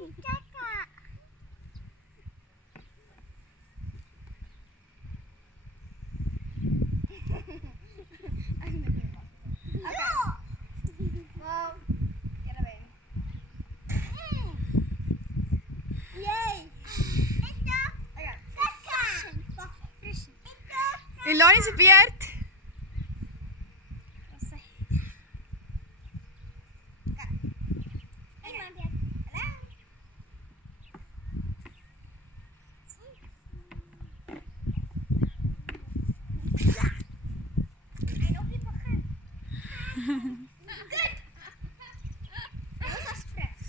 Kakak. Mom, get a win. Yay! Ito. Ayan. Kakak. Ito. Iloni si Piert. Ay, Mami. Hello. I know people can. Good. That was a stress.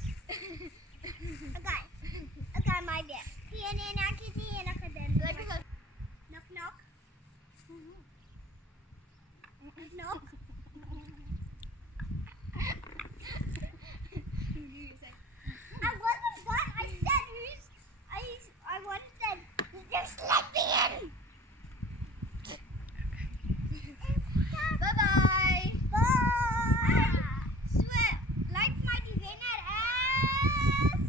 Okay, my dear. Pianin ako din ako din. Good because Knock knock. Knock. I wasn't done. I said who's. I wanted said just let me in. bye-bye. Bye. Swear, like my designer as